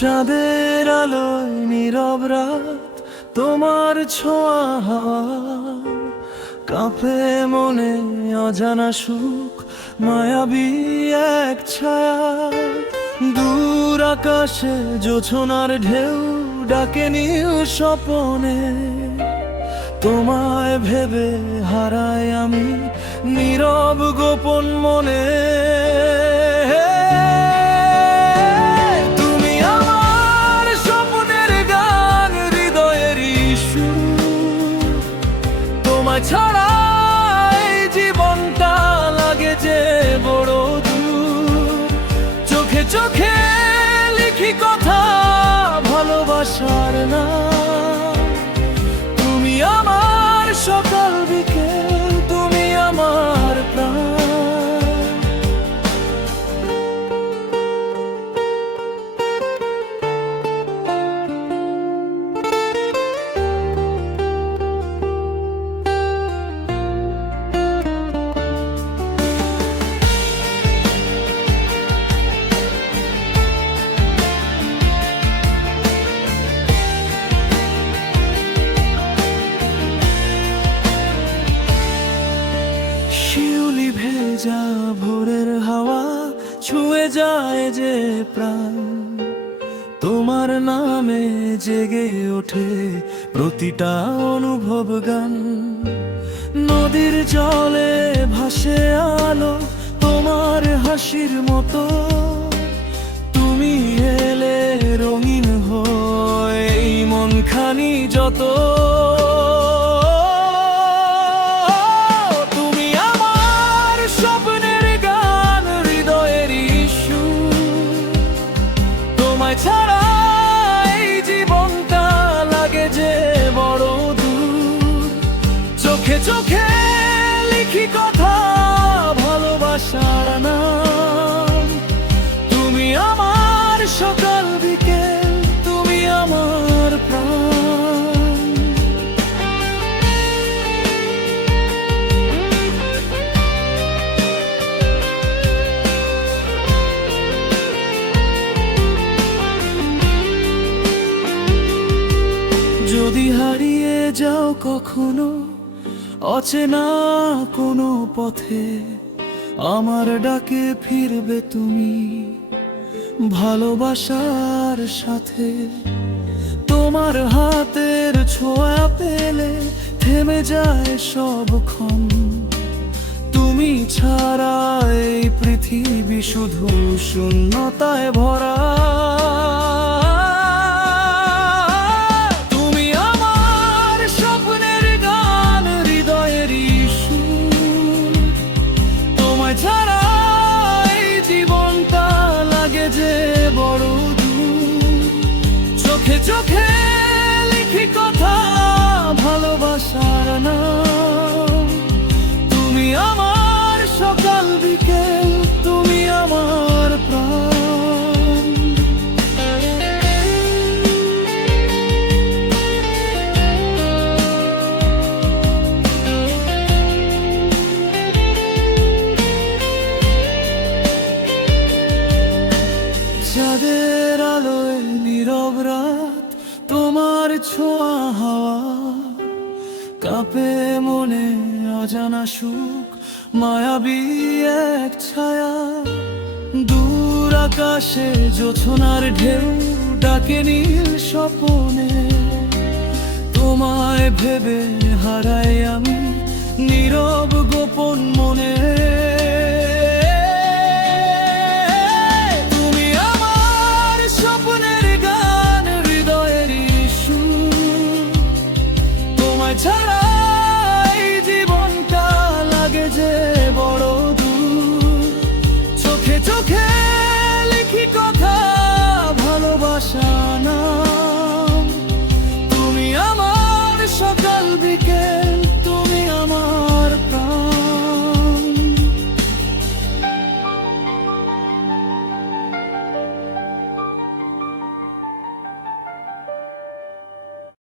চাঁদের আলোয় নীরব রাত, তোমার ছোঁয়া হাওয়া, কাঁপে মনে অজানা সুখ, মায়াবী এক ছায়া। দূর আকাশে জোছনার ঢেউ ডাকে নীল স্বপনে, তোমায় ভেবে হারাই আমি নীরব গোপন মনে। তুমি আমার স্বপ্নের গান, হৃদয়ের সুর, তোমায় ছাড়া এই জীবনটা লাগে যে বড় দূর। চোখে চোখে লিখি কথা ভালোবাসার না, তুমি আমার সকাল বিকেল, তুমি আমার প্রাণ। শিউলি ভেজা ভোরের হাওয়া ছুঁয়ে যায় যে প্রাণ, তোমার নামে জেগে ওঠে প্রতিটা অনুভব গান। নদীর জলে ভাসে আলো তোমার হাসির মতো, তুমি এলে রঙিন হয়ে এই মনখানি যত। ছাড়া এই জীবনটা লাগে যে বড় দূর। চোখে চোখে লিখি কথা ভালোবাসার নাম, তুমি আমার সকাল বিকেল, তুমি আমার প্রাণ। যদি হারিয়ে যাও কখনো অচেনা কোনো পথে, আমার ডাকে ফিরবে তুমি ভালোবাসার সাথে। তোমার হাতের ছোঁয়া পেলে থেমে যায় সবক্ষণ, তুমি ছাড়া এই পৃথিবী শুধু শূন্যতায় ভরা। ছাড়া এই জীবনটা লাগে যে বড় দূর। চোখে চোখে লিখি কথা ভালোবাসার নাম, তুমি আমার সকাল বিকেল, তুমি আমার প্রাণ। চাঁদের আলোয় নীরব রাত, তোমার ছোঁয়া হাওয়া, কাঁপে মনে অজানা সুখ, মায়াবী এক ছায়া। দূর আকাশে জোছনার ঢেউ ডাকে নীল স্বপনে, তোমায় ভেবে হারাই আমি নীরব গোপন মনে।